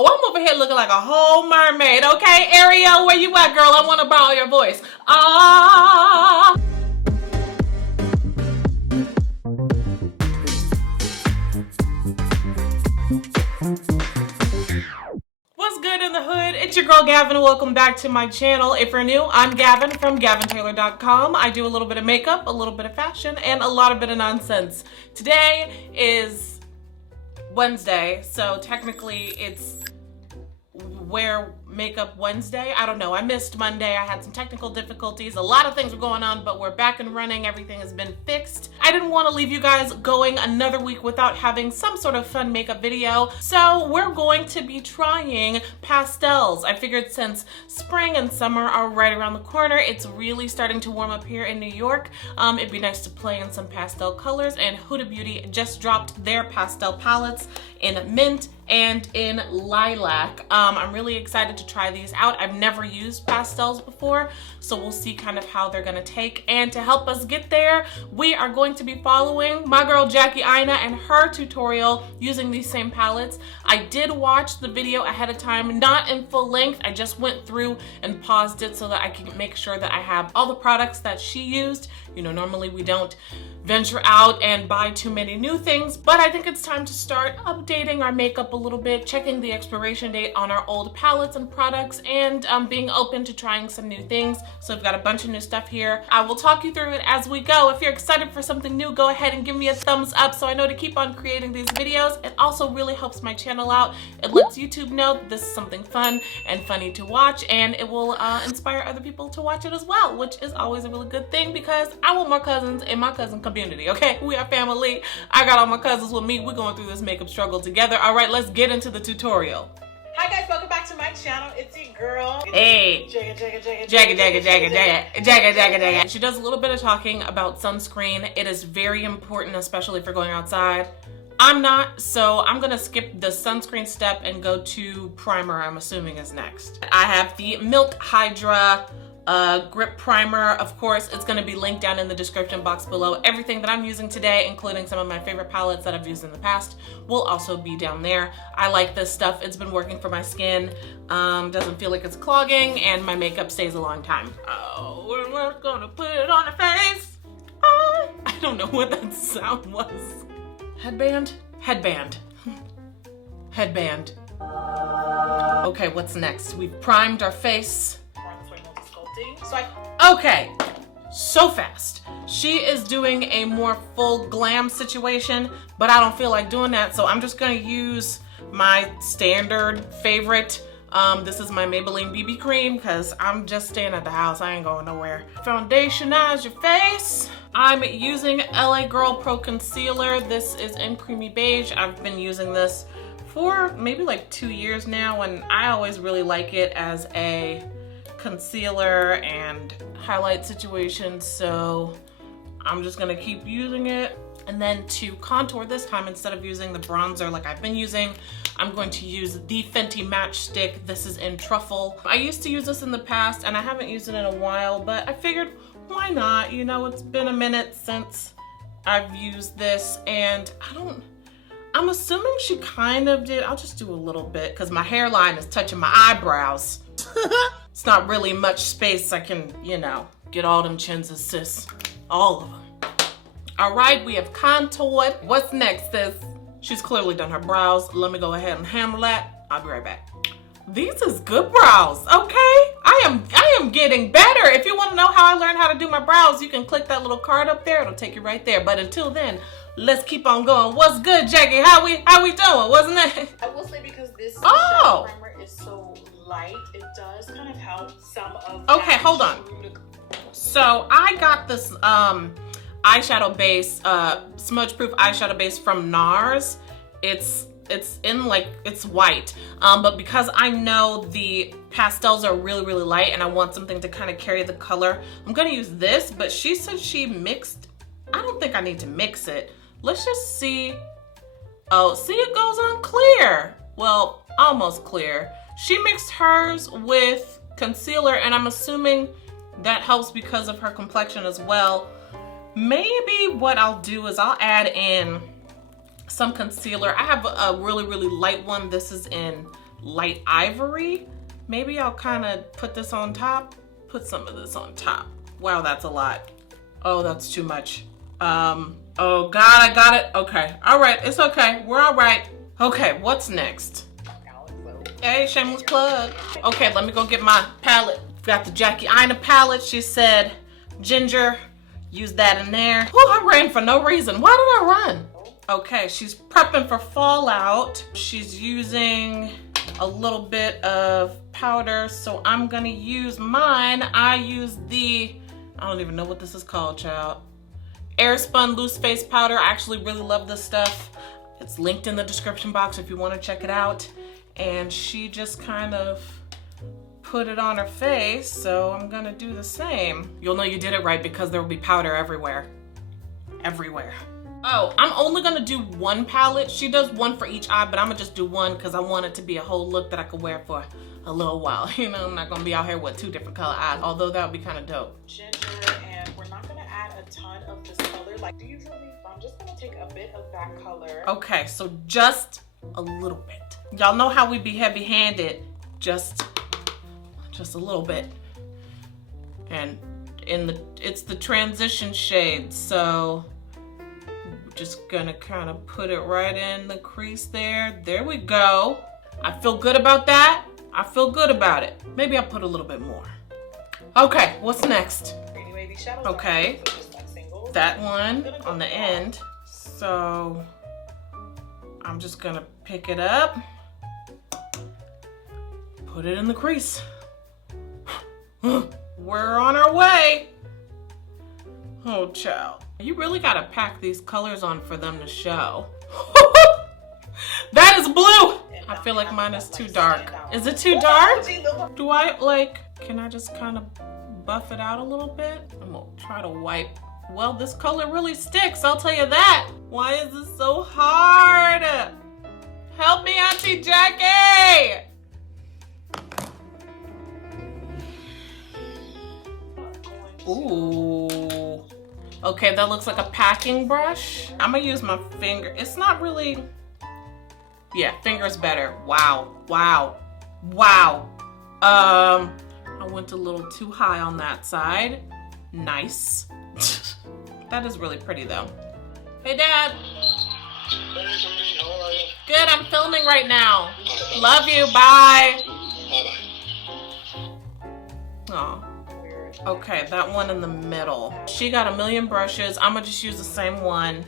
Oh, I'm over here looking like a whole mermaid, okay? Ariel, where you at, girl? I want to borrow your voice. Ah! What's good in the hood? It's your girl Gavin. Welcome back to my channel. If you're new, I'm Gavin from GavinTaylor.com. I do a little bit of makeup, a little bit of fashion, and a lot of bit of nonsense. Today is Wednesday, so technically it's Wear Makeup Wednesday. I don't know. I missed Monday. I had some technical difficulties. A lot of things were going on, but we're back and running. Everything has been fixed. I didn't want to leave you guys going another week without having some sort of fun makeup video. So we're going to be trying pastels. I figured since spring and summer are right around the corner, it's really starting to warm up here in New York. It'd be nice to play in some pastel colors, and Huda Beauty just dropped their pastel palettes in mint and in lilac. I'm really excited to try these out. I've never used pastels before, so we'll see kind of how they're gonna take. And to help us get there, we are going to be following my girl Jackie Aina and her tutorial using these same palettes. I did watch the video ahead of time, not in full length. I just went through and paused it so that I can make sure that I have all the products that she used. You know, normally we don't venture out and buy too many new things, but I think it's time to start updating our makeup a little bit, checking the expiration date on our old palettes and products, and being open to trying some new things. So I've got a bunch of new stuff here. I will talk you through it as we go. If you're excited for something new, go ahead and give me a thumbs up so I know to keep on creating these videos. It also really helps my channel out. It lets YouTube know that this is something fun and funny to watch, and it will inspire other people to watch it as well, which is always a really good thing because I want more cousins in my cousin community, okay? We are family. I got all my cousins with me. We're going through this makeup struggle together. All right, let's get into the tutorial. Hi guys, welcome back to my channel. It's your girl. Hey. Jagga. She does a little bit of talking about sunscreen. It is very important, especially if you're going outside. I'm not, so I'm gonna skip the sunscreen step and go to primer, I'm assuming is next. I have the Milk Hydra grip primer. Of course, it's gonna be linked down in the description box below. Everything that I'm using today, including some of my favorite palettes that I've used in the past, will also be down there. I like this stuff. It's been working for my skin. Doesn't feel like it's clogging, and my makeup stays a long time. Oh, we're not gonna put it on her face. Oh, I don't know what that sound was. Headband? Headband. Headband. Okay, what's next? We've primed our face. Okay, so fast. She is doing a more full glam situation, but I don't feel like doing that, so I'm just gonna use my standard favorite. This is my Maybelline BB cream because I'm just staying at the house. I ain't going nowhere. Foundationize your face. I'm using LA Girl Pro Concealer. This is in Creamy Beige. I've been using this for maybe like 2 years now, and I always really like it as a concealer and highlight situation, so I'm just gonna keep using it. And then to contour this time, instead of using the bronzer like I've been using, I'm going to use the Fenty Match Stick. This is in Truffle. I used to use this in the past and I haven't used it in a while, but I figured why not? You know, it's been a minute since I've used this, and I'm assuming she kind of did. I'll just do a little bit because my hairline is touching my eyebrows. It's not really much space. I can, you know, get all them chins, sis. All of them. All right, we have contoured. What's next, sis? She's clearly done her brows. Let me go ahead and handle that. I'll be right back. These is good brows, okay? I am getting better. If you want to know how I learned how to do my brows, you can click that little card up there. It'll take you right there. But until then, let's keep on going. What's good, Jackie? How we doing? Wasn't it? I will say, because this Oh. primer is so light, it does kind of help some of Okay, that hold on. So I got this eyeshadow base, smudge proof eyeshadow base from NARS. It's in like, it's white, but because I know the pastels are really light and I want something to kind of carry the color, I'm gonna use this. But she said she mixed. I don't think I need to mix it. Let's just see. Oh, see, it goes on clear. Well, almost clear. She mixed hers with concealer, and I'm assuming that helps because of her complexion as well. Maybe what I'll do is I'll add in some concealer. I have a really light one. This is in light ivory. Maybe I'll kind of put this on top. Put some of this on top. Wow, that's a lot. Oh, that's too much. Oh God, I got it. Okay, all right, it's okay. We're all right. Okay, what's next? Hey, shameless plug. Okay, let me go get my palette. Got the Aina palette. She said ginger. Use that in there. Oh, I ran for no reason. Why did I run? Okay, she's prepping for fallout. She's using a little bit of powder, so I'm gonna use mine. I use the, I don't even know what this is called, child. Airspun loose face powder. I actually really love this stuff. It's linked in the description box if you want to check it out. And she just kind of put it on her face, so I'm gonna do the same. You'll know you did it right because there will be powder everywhere. Everywhere. Oh, I'm only gonna do one palette. She does one for each eye, but I'm gonna just do one because I want it to be a whole look that I could wear for a little while. You know, I'm not gonna be out here with 2 different color eyes, although that would be kind of dope. Ginger, and we're not gonna add a ton of this color. Like usually, I'm just gonna take a bit of that color. Okay, so just a little bit. Y'all know how we be heavy-handed. Just a little bit. And it's the transition shade, so we're just gonna kind of put it right in the crease there. There we go. I feel good about that. I feel good about it. Maybe I'll put a little bit more. Okay, what's next? Okay, that one on the end. So I'm just gonna pick it up, put it in the crease. We're on our way. Oh, child. You really gotta pack these colors on for them to show. That is blue. I feel like mine is too dark. Is it too dark? Do I can I just kind of buff it out a little bit? I'm gonna try to wipe. Well, this color really sticks, I'll tell you that. Why is this so hard? Help me, Auntie Jackie! Ooh. Okay, that looks like a packing brush. I'm gonna use my finger. It's not really, yeah, finger's better. Wow, wow, wow. I went a little too high on that side. Nice. That is really pretty though. Hey, Dad. Hey, sweetie, how are you? Good, I'm filming right now. Love you, bye. Bye-bye. Aw. Okay, that one in the middle. She got a million brushes. I'm gonna just use the same one.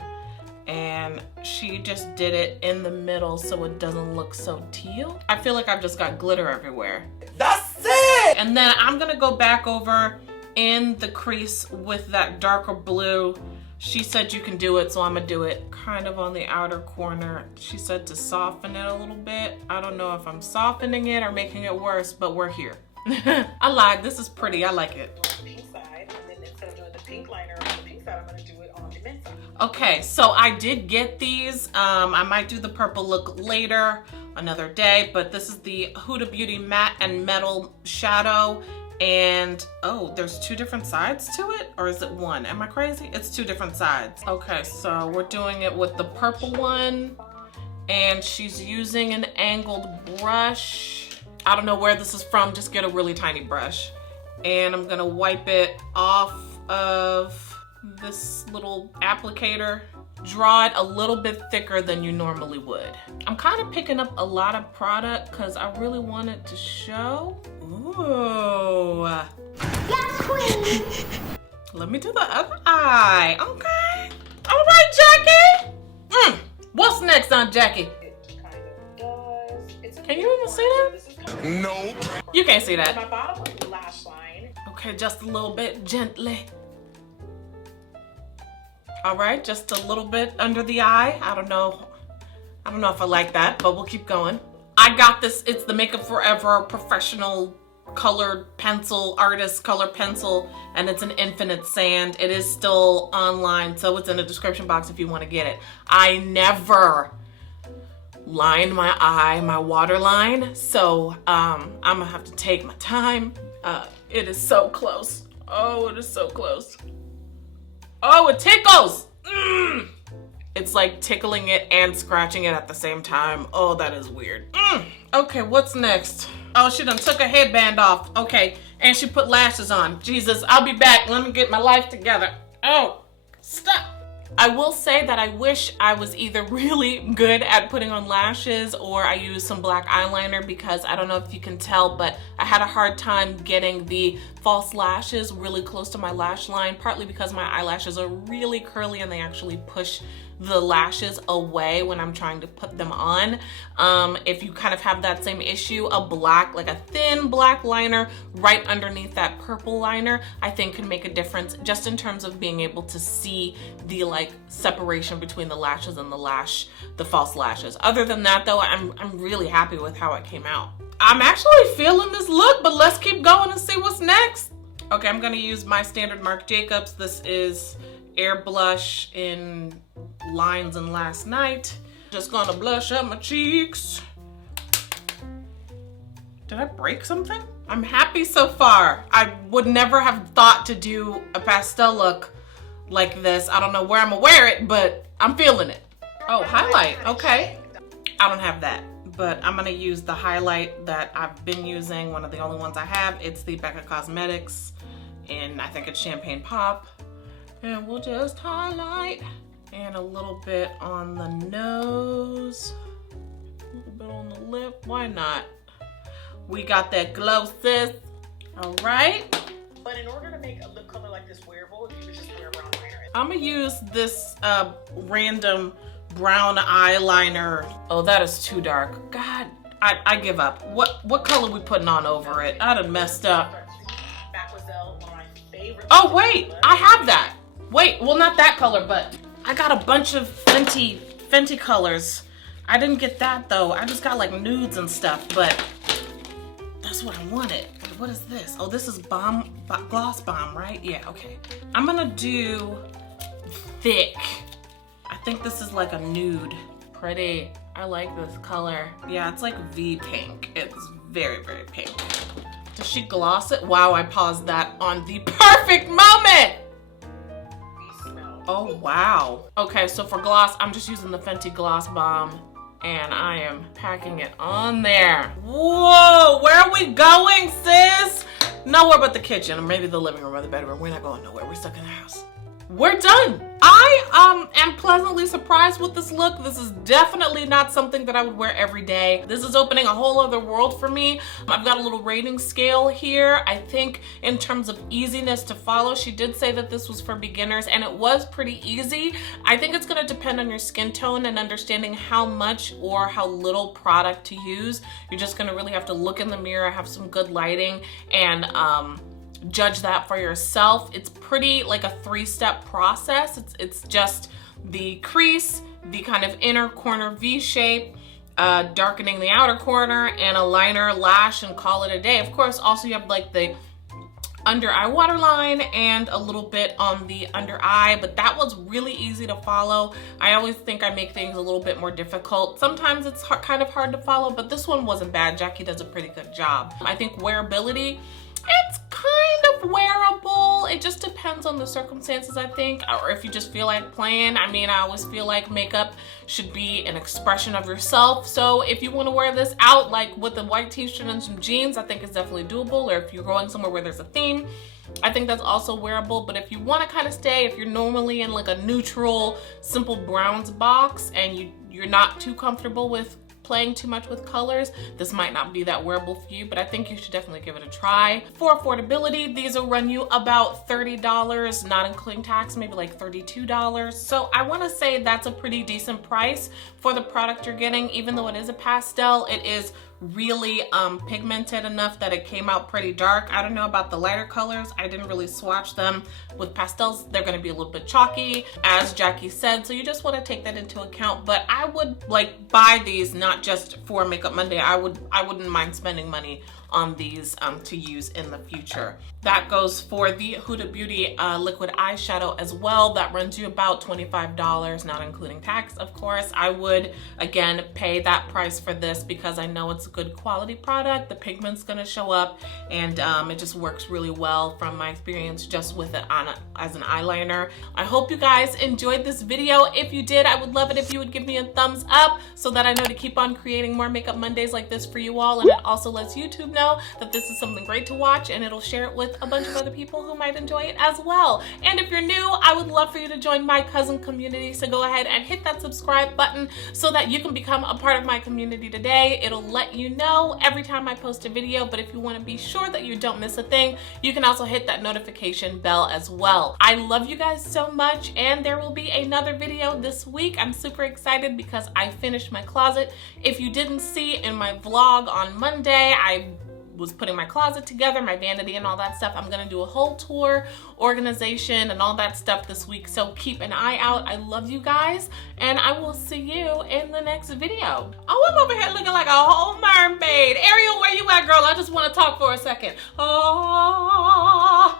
And she just did it in the middle so it doesn't look so teal. I feel like I've just got glitter everywhere. That's it! And then I'm gonna go back over in the crease with that darker blue. She said you can do it, so I'm gonna do it kind of on the outer corner. She said to soften it a little bit. I don't know if I'm softening it or making it worse, but we're here. I lied, this is pretty, I like it. On the pink side, and then instead of doing the pink liner on the pink side, I'm gonna do it on the mint side. Okay, so I did get these. I might do the purple look later, another day, but this is the Huda Beauty Matte and Metal Shadow. And, oh, there's 2 different sides to it? Or is it one? Am I crazy? It's 2 different sides. Okay, so we're doing it with the purple one. And she's using an angled brush. I don't know where this is from, just get a really tiny brush. And I'm gonna wipe it off of this little applicator. Draw it a little bit thicker than you normally would. I'm kind of picking up a lot of product because I really want it to show. Ooh. Yes, queen. Let me do the other eye. Okay. All right, Jackie. What's next, Aunt Jackie? It kind of does. It's Can you even see that? This is kind of No. You can't see that. my bottom lash line. Okay, just a little bit, gently. All right, just a little bit under the eye. I don't know if I like that, but we'll keep going. I got this, it's the Makeup Forever Professional Colored Pencil, Artist Color Pencil, and it's an infinite sand. It is still online, so it's in the description box if you want to get it. I never lined my eye, my waterline, so I'm gonna have to take my time. It is so close. Oh, it is so close. Oh, it tickles. It's like tickling it and scratching it at the same time. Oh, that is weird. Okay, what's next? Oh, she done took a headband off. Okay, and she put lashes on. Jesus, I'll be back. Let me get my life together. Oh, stop. I will say that I wish I was either really good at putting on lashes or I used some black eyeliner, because I don't know if you can tell, but I had a hard time getting the false lashes really close to my lash line, partly because my eyelashes are really curly and they actually push the lashes away when I'm trying to put them on. If you kind of have that same issue, a black, like a thin black liner right underneath that purple liner, I think can make a difference just in terms of being able to see the like separation between the lashes and the false lashes. Other than that though, I'm really happy with how it came out. I'm actually feeling this look, but let's keep going and see what's next. Okay, I'm gonna use my standard Marc Jacobs. This is Air Blush in Lines and Last Night. Just gonna blush up my cheeks. Did I break something? I'm happy so far. I would never have thought to do a pastel look like this. I don't know where I'm gonna wear it, but I'm feeling it. Oh, highlight, okay. I don't have that, but I'm gonna use the highlight that I've been using, one of the only ones I have. It's the Becca Cosmetics, and I think it's Champagne Pop. And we'll just highlight. And a little bit on the nose. A little bit on the lip, why not? We got that glow, sis. All right. But in order to make a lip color like this wearable, you would just wear brown liner. I'm gonna use this random brown eyeliner. Oh, that is too dark. God, I give up. What color we putting on over it? I done messed up. One of my favorites. Oh wait, I have that. Wait, well not that color, but I got a bunch of Fenty colors. I didn't get that though. I just got like nudes and stuff, but that's what I wanted. What is this? Oh, this is Gloss Bomb, right? Yeah, okay. I'm gonna do thick. I think this is like a nude. Pretty. I like this color. Yeah, it's like V pink. It's very, very pink. Does she gloss it? Wow, I paused that on the perfect moment. Oh, wow. Okay, so for gloss, I'm just using the Fenty Gloss Bomb and I am packing it on there. Whoa, where are we going, sis? Nowhere but the kitchen, or maybe the living room or the bedroom. We're not going nowhere, we're stuck in the house. We're done. I am pleasantly surprised with this look. This is definitely not something that I would wear every day. This is opening a whole other world for me. I've got a little rating scale here. I think in terms of easiness to follow, she did say that this was for beginners and it was pretty easy. I think it's gonna depend on your skin tone and understanding how much or how little product to use. You're just gonna really have to look in the mirror, have some good lighting, and judge that for yourself. It's pretty like a 3-step process. It's just the crease, the kind of inner corner V shape, darkening the outer corner, and a liner, lash, and call it a day. Of course, also you have like the under eye waterline and a little bit on the under eye, but that was really easy to follow. I always think I make things a little bit more difficult. Sometimes it's kind of hard to follow, but this one wasn't bad. Jackie does a pretty good job. I think wearability, it's kind of wearable. It just depends on the circumstances, I think, or if you just feel like playing. I mean, I always feel like makeup should be an expression of yourself. So if you want to wear this out like with a white t-shirt and some jeans, I think it's definitely doable. Or if you're going somewhere where there's a theme, I think that's also wearable. But if you want to kind of stay, if you're normally in like a neutral, simple browns box and you're not too comfortable with playing too much with colors, this might not be that wearable for you, but I think you should definitely give it a try. For affordability, these will run you about $30, not including tax, maybe like $32. So I want to say that's a pretty decent price for the product you're getting. Even though it is a pastel, it is really pigmented enough that it came out pretty dark. I don't know about the lighter colors. I didn't really swatch them. With pastels, they're gonna be a little bit chalky, as Jackie said, so you just wanna take that into account. But I would like buy these not just for Makeup Monday. I wouldn't mind spending money on these to use in the future. That goes for the Huda Beauty liquid eyeshadow as well. That runs you about $25, not including tax, of course. I would, again, pay that price for this because I know it's good quality product. The pigment's gonna show up, and it just works really well from my experience just with it on as an eyeliner. I hope you guys enjoyed this video. If you did, I would love it if you would give me a thumbs up so that I know to keep on creating more Makeup Mondays like this for you all, and it also lets YouTube know that this is something great to watch, and it'll share it with a bunch of other people who might enjoy it as well. And if you're new, I would love for you to join my cousin community, so go ahead and hit that subscribe button so that you can become a part of my community today. It'll let you know every time I post a video, but if you want to be sure that you don't miss a thing, you can also hit that notification bell as well. I love you guys so much, and there will be another video this week. I'm super excited because I finished my closet. If you didn't see in my vlog on Monday, I was putting my closet together, my vanity and all that stuff. I'm gonna do a whole tour, organization, and all that stuff this week, so keep an eye out. I love you guys, and I will see you in the next video. Oh, I'm over here looking like a whole mermaid. Ariel, where you at, girl? I just want to talk for a second. Oh.